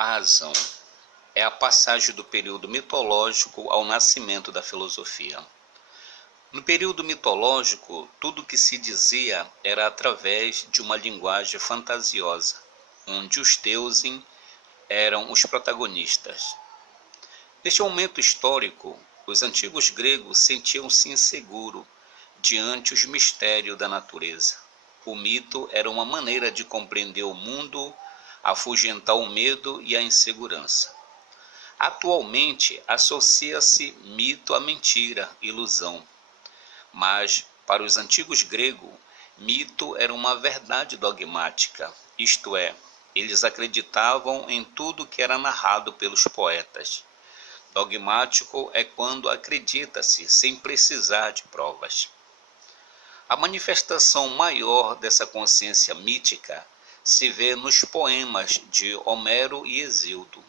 A razão é a passagem do período mitológico ao nascimento da filosofia. No período mitológico, tudo o que se dizia era através de uma linguagem fantasiosa, onde os deuses eram os protagonistas. Neste momento histórico, os antigos gregos sentiam-se inseguros diante os mistérios da natureza. O mito era uma maneira de compreender o mundo, afugentar o medo e a insegurança. Atualmente, associa-se mito à mentira, ilusão. Mas, para os antigos gregos, mito era uma verdade dogmática, isto é, eles acreditavam em tudo que era narrado pelos poetas. Dogmático é quando acredita-se sem precisar de provas. A manifestação maior dessa consciência mítica se vê nos poemas de Homero e Hesíodo.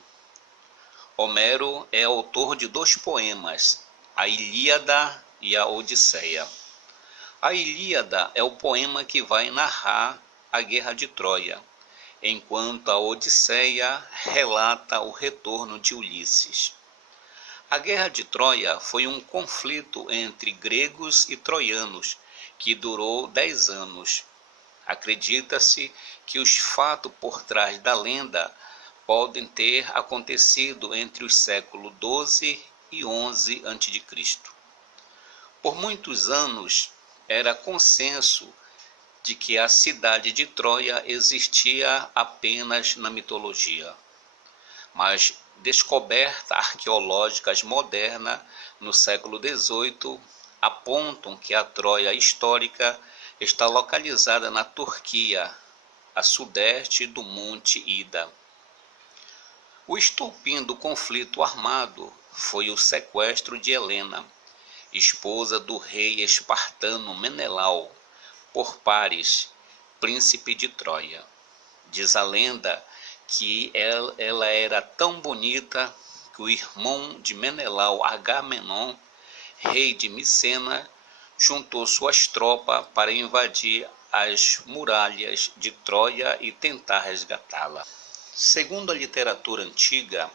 Homero é autor de 2 poemas, a Ilíada e a Odisseia. A Ilíada é o poema que vai narrar a guerra de Troia, enquanto a Odisseia relata o retorno de Ulisses. A guerra de Troia foi um conflito entre gregos e troianos que durou 10 anos. Acredita-se que os fatos por trás da lenda podem ter acontecido entre os séculos 12 e 11 a.C. Por muitos anos, era consenso de que a cidade de Troia existia apenas na mitologia. Mas descobertas arqueológicas modernas no século XVIII apontam que a Troia histórica está localizada na Turquia, a sudeste do Monte Ida. O estopim do conflito armado foi o sequestro de Helena, esposa do rei espartano Menelau, por Paris, príncipe de Troia. Diz a lenda que ela era tão bonita que o irmão de Menelau, Agamenon, rei de Micena, juntou suas tropas para invadir as muralhas de Troia e tentar resgatá-la. Segundo a literatura antiga,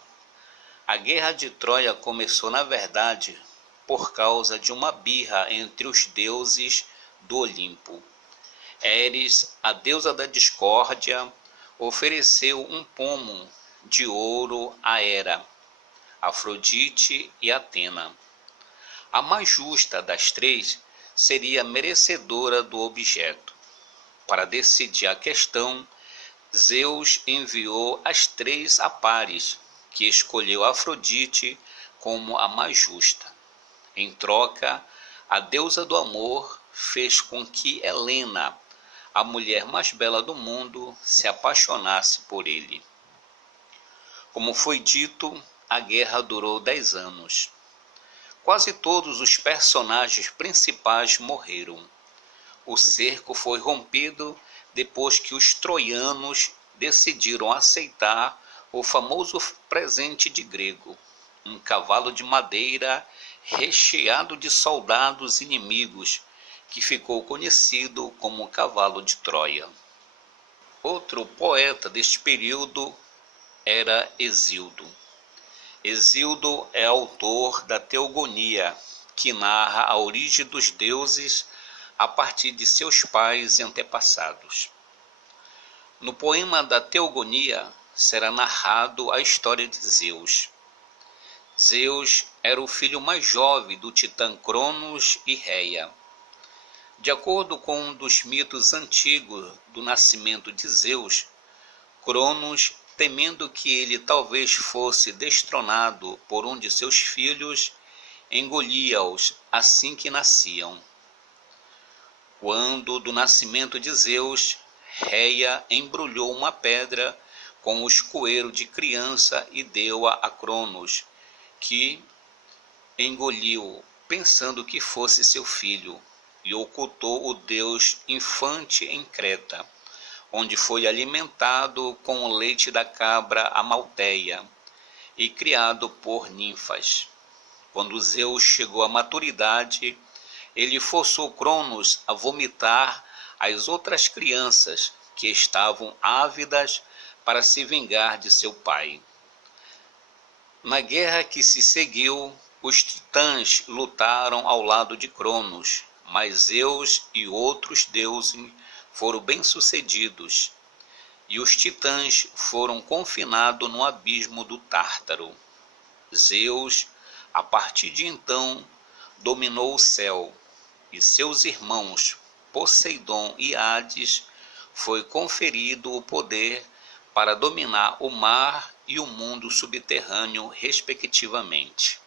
a guerra de Troia começou, na verdade, por causa de uma birra entre os deuses do Olimpo. Eris, a deusa da discórdia, ofereceu um pomo de ouro a Hera, Afrodite e Atena. A mais justa das 3 seria merecedora do objeto. Para decidir a questão, Zeus enviou as 3 a Paris, que escolheu Afrodite como a mais justa. Em troca, a deusa do amor fez com que Helena, a mulher mais bela do mundo, se apaixonasse por ele. Como foi dito, a guerra durou 10 anos. Quase todos os personagens principais morreram. O cerco foi rompido depois que os troianos decidiram aceitar o famoso presente de grego, um cavalo de madeira recheado de soldados inimigos, que ficou conhecido como o Cavalo de Troia. Outro poeta deste período era Hesíodo. Hesíodo é autor da Teogonia, que narra a origem dos deuses a partir de seus pais e antepassados. No poema da Teogonia será narrado a história de Zeus. Zeus era o filho mais jovem do titã Cronos e Reia. De acordo com um dos mitos antigos do nascimento de Zeus, Cronos, temendo que ele talvez fosse destronado por um de seus filhos, engolia-os assim que nasciam. Quando do nascimento de Zeus, Reia embrulhou uma pedra com o escoeiro de criança e deu-a a Cronos, que engoliu, pensando que fosse seu filho, e ocultou o deus infante em Creta, onde foi alimentado com o leite da cabra Amalteia e criado por ninfas. Quando Zeus chegou à maturidade, ele forçou Cronos a vomitar as outras crianças que estavam ávidas para se vingar de seu pai. Na guerra que se seguiu, os titãs lutaram ao lado de Cronos, mas Zeus e outros deuses foram bem-sucedidos, e os titãs foram confinados no abismo do Tártaro. Zeus, a partir de então, dominou o céu, e seus irmãos Poseidon e Hades foi conferido o poder para dominar o mar e o mundo subterrâneo, respectivamente.